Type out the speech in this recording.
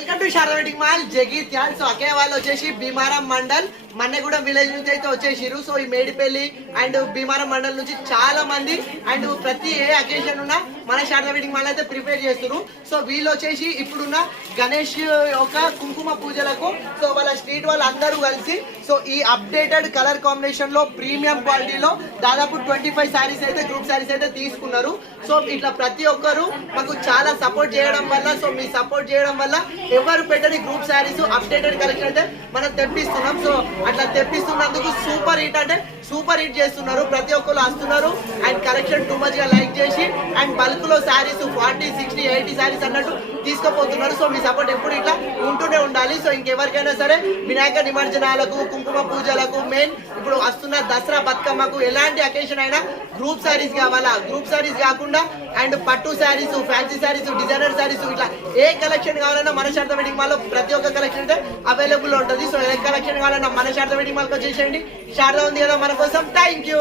Welcome to Sharada wedding mall Jagtial. So అకే వాళ్ళు వచ్చేసి భీమారం మండల్ మన్నెగూడెం విలేజ్ నుంచి అయితే వచ్చేసిరు. సో ఈ మేడిపల్లి అండ్ భీమారం మండల్ నుంచి చాలా మంది అండ్ ప్రతి ఏ అకేషన్ ఉన్నా మన శారదా వెడ్డింగ్ మాల్ అయితే ప్రిపేర్ చేస్తున్నారు. సో వీళ్ళు వచ్చేసి ఇప్పుడున్న గణేష్ యొక్క కుంకుమ పూజలకు సో వాళ్ళ స్ట్రీట్ వాళ్ళు అందరూ కలిసి సో ఈ అప్డేటెడ్ కలర్ కాంబినేషన్ లో ప్రీమియం క్వాలిటీలో దాదాపు 25 సారీస్ అయితే గ్రూప్ సారీస్ అయితే తీసుకున్నారు. సో ఇట్లా ప్రతి ఒక్కరు మాకు చాలా సపోర్ట్ చేయడం వల్ల సో మీ సపోర్ట్ చేయడం వల్ల ఎవరు పెట్టని గ్రూప్ శారీస్ అప్డేటెడ్ కలెక్షన్ అయితే మనం తెప్పిస్తున్నాం. సో అట్లా తెప్పిస్తున్నందుకు సూపర్ హిట్ అంటే సూపర్ హిట్ చేస్తున్నారు. ప్రతి ఒక్కరు వస్తున్నారు అండ్ కలెక్షన్ టూ మచ్ గా లైక్ చేసి అండ్ బల్క్ లో శారీస్ 40, 60, 80 శారీస్ అన్నట్టు తీసుకుపోతున్నారు. సో మీ సపోర్ట్ ఎప్పుడు ఇట్లా ఉంటూనే ఉండాలి. సో ఇంకెవరికైనా సరే వినాయక నిమజ్జనాలకు కుంకుమ పూజలకు మెయిన్ ఇప్పుడు వస్తున్న దసరా బతుకమ్మకు ఎలాంటి అకేషన్ అయినా గ్రూప్ శారీస్ కావాలా, గ్రూప్ శారీస్ కాకుండా అండ్ పట్టు శారీస్, ఫ్యాన్సీ శారీస్, డిజైనర్ శారీస్ ఇట్లా ఏ కలెక్షన్ కావాలన్నా మన శారదా వెడ్డింగ్ మాల్ లో ప్రతి ఒక్క కలెక్షన్ అయితే అవైలబుల్ ఉంటుంది. సో ఏ కలెక్షన్ కావాలన్నా మన శారదా వెడ్డింగ్ మాల్ కి వచ్చేసేయండి. శారదా ఉంది కదా మన కోసం. Thank you.